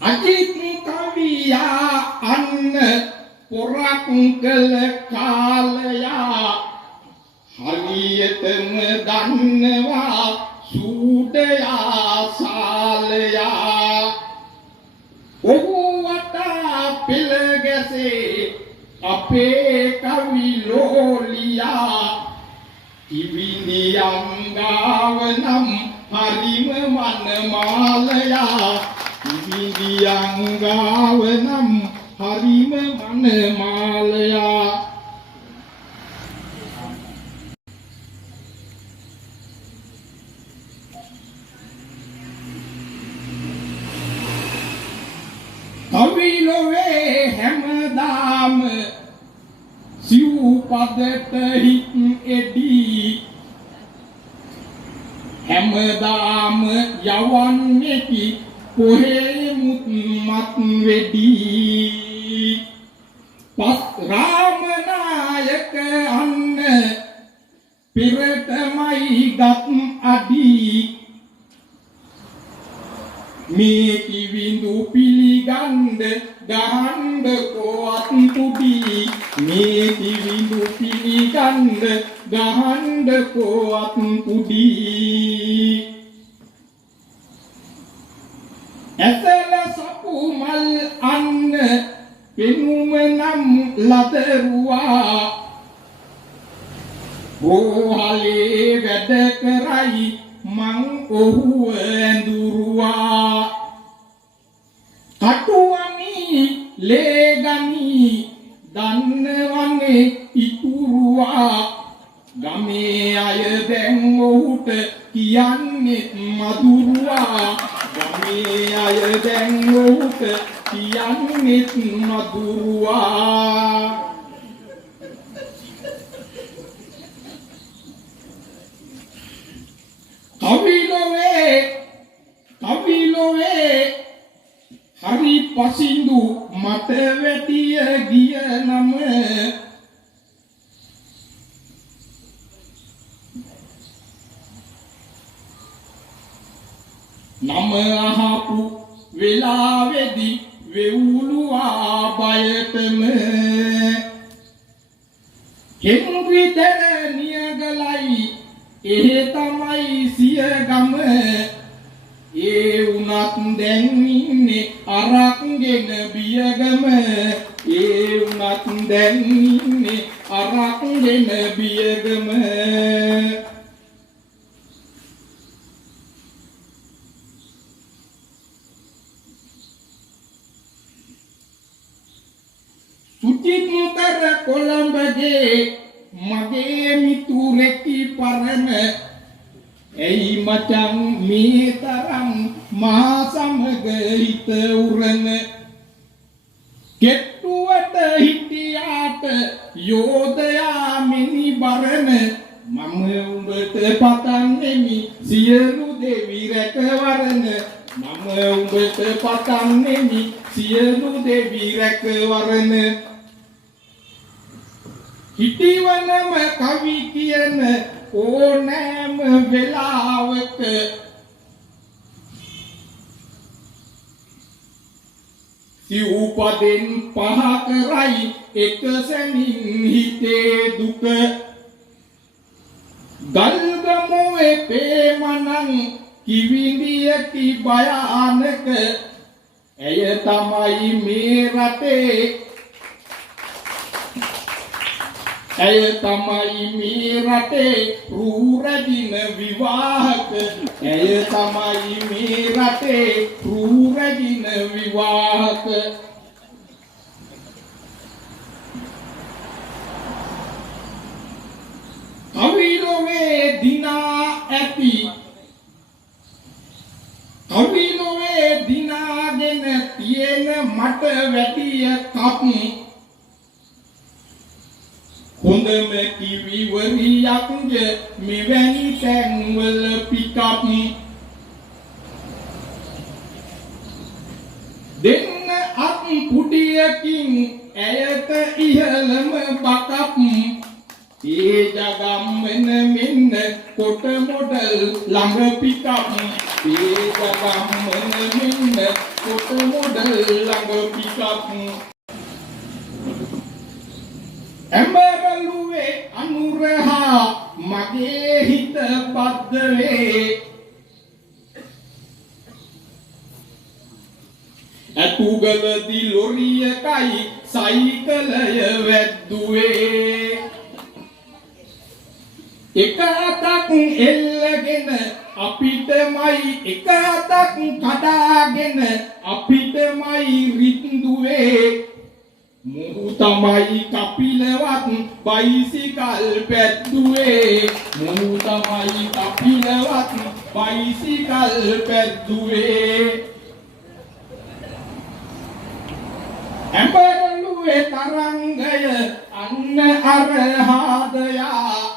අජිත් කවියා අන්න පොරක් කළ කාලයා හරියටම දන්නවා සූඩයා සාලයා ඔහු වටා පෙළ ගැසේ අපේ කවි ලෝලියා ඉවිනි අංගාව නම් හරිම වනමාලයා ඉවිනි අංගාව නම් හරිම වනමාලයා කවි ලොවේ හැමදාම සිව්පදට හිත් එදී හැමදාම යවන්නේකි කොහේ මුත්මත් වෙදී පස් රාමනායක අන්න පෙරටමයි ගත් අදී මේ කිවිඳු පිළිගන්ද ගහන්ද කොත් තුඩි මේ කිවිඳු පිළිගන්ද ගහන්ද කොත් තුඩි ඇසල සපු මල් අන්න පෙනුම නම් ලදරුවා බෝහලේ වැඩ කරයි මං ඔහුව ඇඳුරුවා කටුවනි ලේගනි දන්නවන්නේ ඉතුරුවා ගමේ අය දැන් ඔහුට කියන්නේ මధుරුවා ගමේ අය දැන් ඔහුට කියන්නේ මధుරුවා කවි ලොවේ හරි පසින්දු මට වැටිය ගිය නම අහපු වෙලාවේදී වෙවුලුවා බයතම කෙම්විතර නියගලයි ඒ තමයි සිය ගම ඒ උනත් දැන් ඉන්නේ අරක්ගෙන බියගම ඒ උනත් දැන් ඉන්නේ අරක්ගෙන බියගම සුචිතර කොළඹගේ මගේ මිතුරෙකි පරණ එයි මචං මේ තරම් මා සමග හිත උරන කෙට්ටුවට හිටියාට යෝධයා මිනි බරන මම උඹට පතන්නෙමි සියලු දෙවි රැකවරන මම උඹට පතන්නෙමි සියලු දෙවි රැකවරන හිටිවනම කවි කියන ඕනෑම වෙලාවක සිව්පදෙන් පහ කරයි එක සැනින් හිතේ දුක ගල්ගමුවේ ප්‍රේමනං කිවිඳියකි භයානක ඇය තමයි මේ රටේ ඇය තමයි මේ රටේ රූරදින විවාහක ඇය තමයි මේ රටේ රූරදින විවාහක කවි ලොවේ දිනා ඇති කවි ලොවේ දිනාගෙන තියෙන මට වැටිය කප් හොඳම කිවිවරියක්ද මෙවැනි තැන්වල පිටප් දෙන්න අත් පුඩියකින් ඇයට ඉහළම බකප් ඒ ජගම්මන මෙන්න කොට මොඩල් ළඟ පිටප් ඒ ජගම්මන මෙන්න කොට මොඩල් ළඟ පිටක් ඇඹරලුවේ අනුරහා මගේ හිත බද්ධ වේ අතුගලදී ලොරියකයි සයිකලය වැද්දුවේ එක අතක් එල්ලගෙන අපිටමයි එක අතක් කඩාගෙන අපිටමයි රින්දුවේ මොහු තමයි කපිලවත් බයිසිකල් පැද්දුවේ මොහු තමයි කපිලවත් බයිසිකල් පැද්දුවේ ඇඹරලුවේ තරංගය අන්න අරහාදයා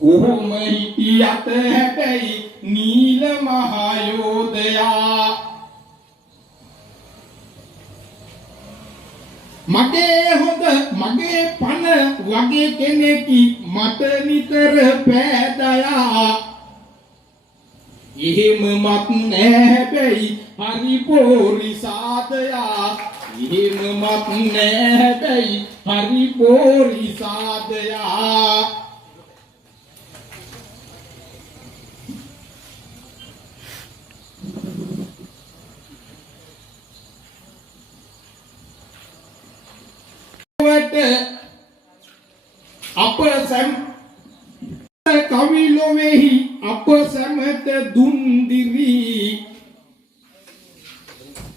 ඔහොම හිටියට හැබැයි නීල මහයෝධයා මගේ හොඳ මගේ පණ වගේ කෙනෙකි මට නිතර පෑදයා එහෙම මත් නෑ හැබැයි හරි පෝරිසාදයා එහෙම මත් නෑ හැබැයි හරි පෝරිසාදයා අප සැම කවි ලොවේහි අප සැමට දුන් දිවි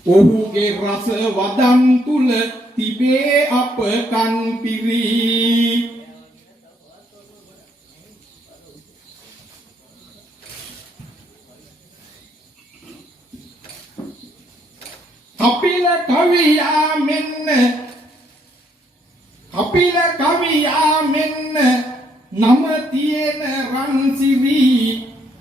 ඔහුගේ රස වදන් තුල තිබේ අප කන් පිරි කපිල කවියා මෙන්න නම තියෙන රන්සිරි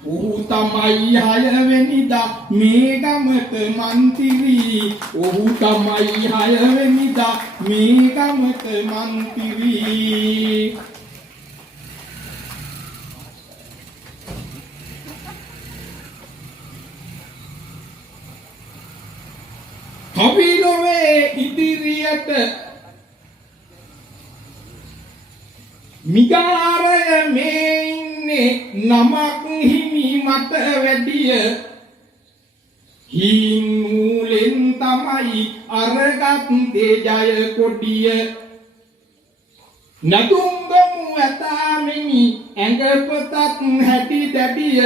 ඔහු තමයි 6 වෙනිදා මේ ගමට මන්තිරි ඔහු තමයි 6 වෙනිදා මේ ගමට මන්තිරි කවි ලොවේ ඉදිරියට මිගාරය මේ ඉන්නේ නමක් හිමි මට වැඩිය හීන් නූලෙන් තමයි අරගත්තේ ජය කොඩිය නදුංගමු ඇතාමිනි ඇඟපතත් හැටි දැඩිය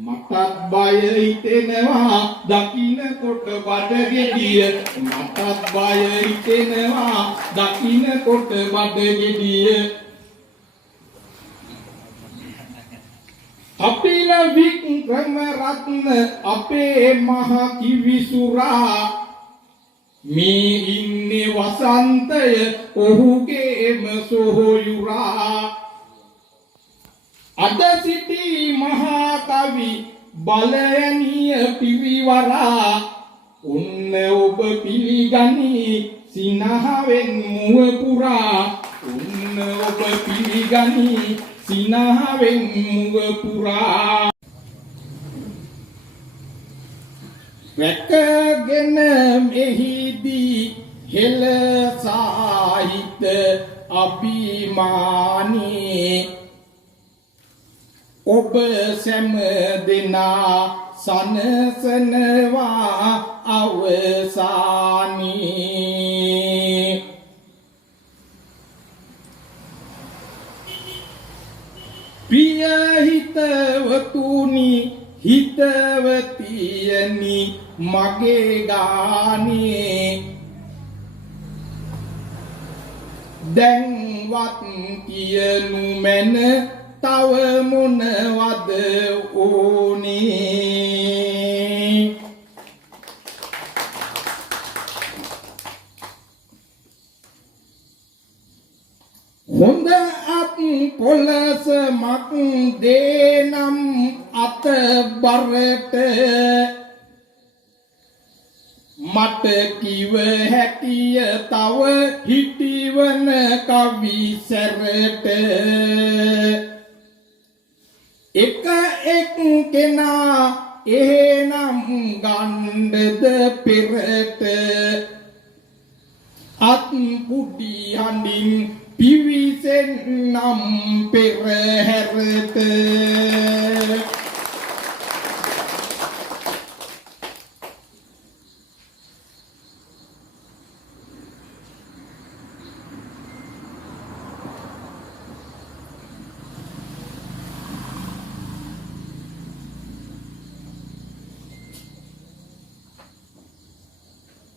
මටත් බය හිතෙනවා දකින්නකොට බඩගෙඩිය මටත් බය හිතෙනවා දකින්නකොට බඩගෙඩිය අපිල වික්‍රම රත්න අපේ මහ කිවිසුරා මේ ඉන්නේ වසන්තය ඔහුගේම සොහොයුරා අද සිටි මහා කවි බලයනිය පිරිවරා උන්න ඔබ පිළිගනි සිනහවෙන් මුව පුරා උන්න ඔබ පිළිගනි සිනහවෙන් මුව පුරා වැකගෙන මෙහිදී හෙළ සාහිත්‍ය අභිමානී ඔබ සැම දෙනා සනසනවා අවසානී ප්‍රිය හිතවතුනි හිතවතියනි මගේ ගානේ දැන්වත් කියනු මැන තව මොනවද ඕනේ හොඳ අත් පොළසමක් දේනම් අත බරට මට කිව හැකිය තව හිටිවන කවි සැරට එක එක් කෙනා එහෙනම් ගණ්ඩද පෙරට අත් පුඩි හඬින් පිවිසෙන්නම් පෙරහැරට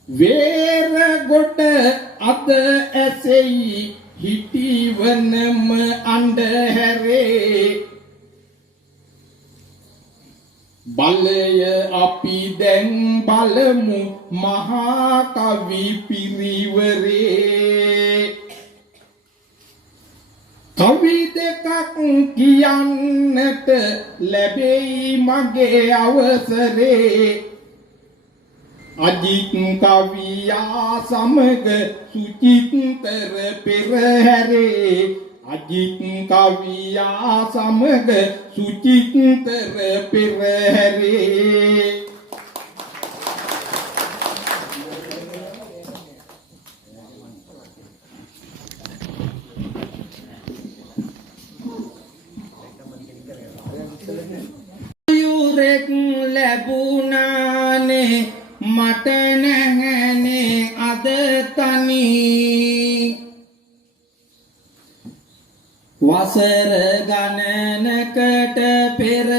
වේරගොඩ අද ඇසෙයි හිටිවනම අන්ධහැරේ බලය අපි දැන් බලමු මහා කවි පිරිවරේ කවි දෙකක් කියන්නට ලැබෙයි මගේ අවසරේ අජිත් කවියා සමග සුචිත්තර පෙරහැරේ අජිත් කවියා සමග සුචිත්තර පෙරහැරේ යුරෙක් ලැබුණානේ මට නැහැනේ අද තනි වසර ගණනකට පෙර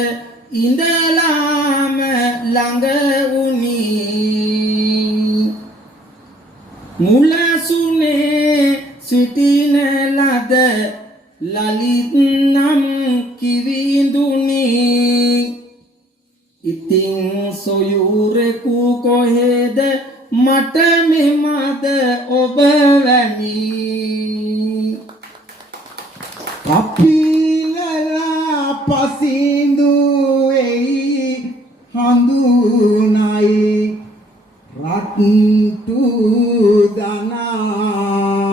ඉඳලාම ළඟ වුණි මුලසුනේ සිටින ලද ලලිත් නම් කිවිඳුනි ඉතින් සොයුරෙකු කොහෙද මට මෙමද ඔබ වැනි කපිලලා පසිඳුෙයි හඳුනයි රත්තු දනා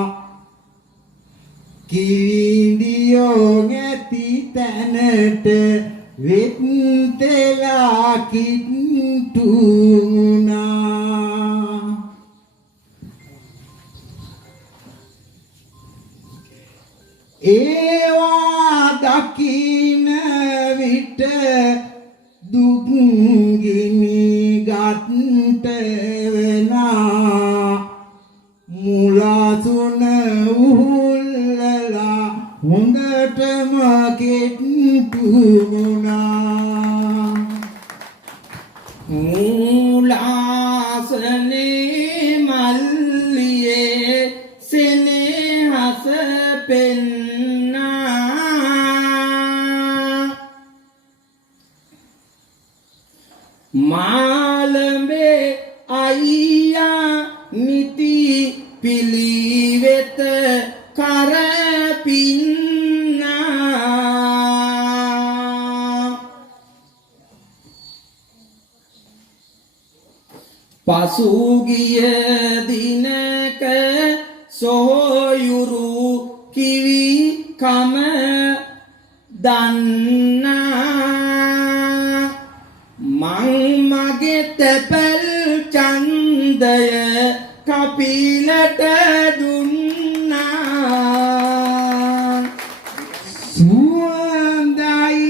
කිවිඳියෝ නැති තැනට වෙත් තෙලා කිට්ටුනා ඒවා දකින විට දුක්ගිනි ගත්ත වෙනා මුලාසුන උහුල්ලලා හොඳටම කෙට්ටුනා මූලාසනේ මල්ලියේ සෙනෙහස පෙන්නා මාළඹේ අයියා නිති පිළිවෙත කරපින්නා පසුගිය දිනක සොහොයුරු කිවි කම දන්නා මං මගේ තැපැල් ඡන්දය කපිලට දුන්නා සුවඳයි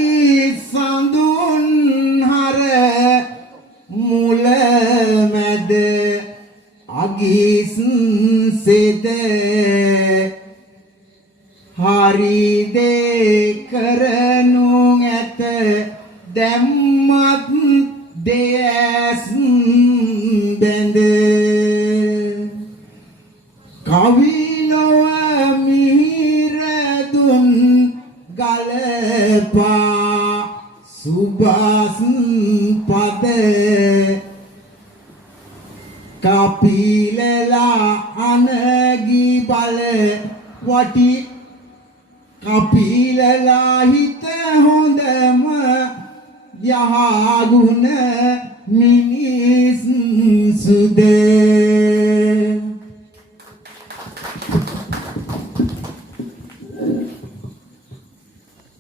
සඳුන් හර මුල මැද අගිස් සෙද හරි දේ කරනු ඇත දැම්මත් දෙයස් බැඳ කවිලොව මිහිරදුන් ගලපා සුබස් පද කපිලලා අනගි බල වටි කපිලලා හිත හොඳම යහගුණ මිනිස් සුද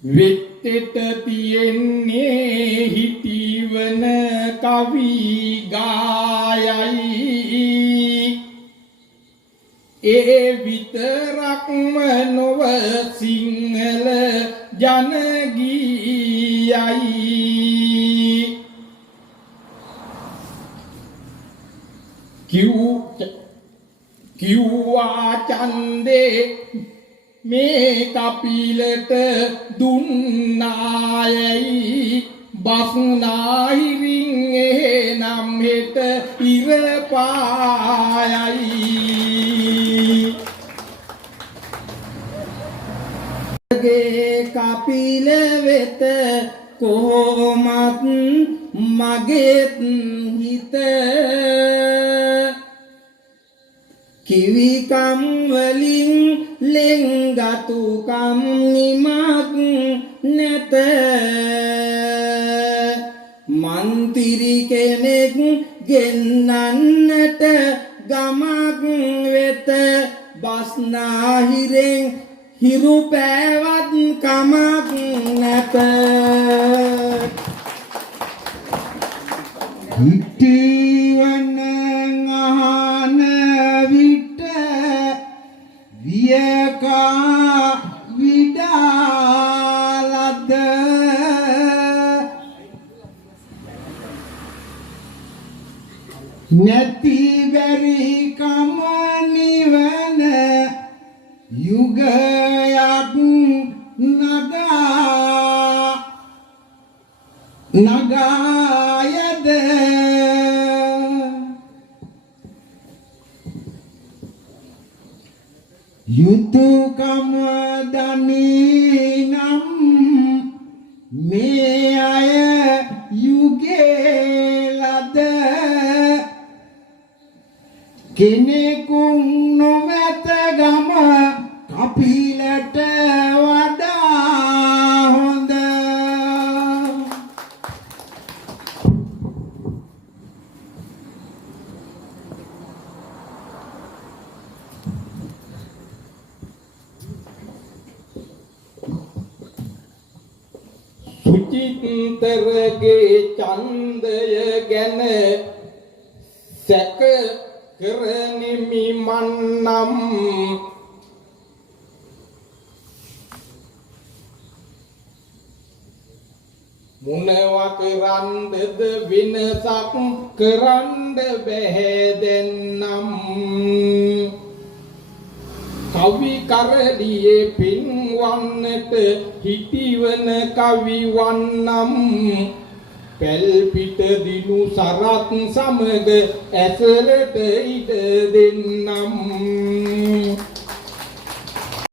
විත්තෙට තියෙන්නේ හිටිවන විතරක්ම නොව සිංහල ජනගීයයි කිව්වා චන්දේ මේ කපිලට දුන්නායයි බස්නාහිරින් එහෙනම් හෙට ඉර පායයි ගේ කපිල වෙත කොහොමත් මගේත් හිත කිවිකම් වලින් ලෙන්ගතුකම් නිමක් නැත මන්තිරි කෙනෙක් ගෙන්නන්නට ගමක් වෙත බස්නාහිරෙන් හිරු පෑවත් කමක් නැත හිටිවන අහන විට වියකා විඩාලද නැති බැරි කම නිවන යුගයක් නගායද යුතුයකම දනී නම් මේ අය යුගේ ලද කෙනෙකුන් නොමැත ගම කපිලට වඩා හොඳ සුචිතරගේ ඡන්දය ගැන සැක කරනිමි මන්නම් මොනවා කරන්නද වෙනසක් කරන්න බැහැ දෙන්නම් කවි කරලියේ පින්වන්නට හිටිවන කවි වන්නම් පැල් පිට දිනු සරත් සමග ඇසලට ඉඩ දෙන්නම්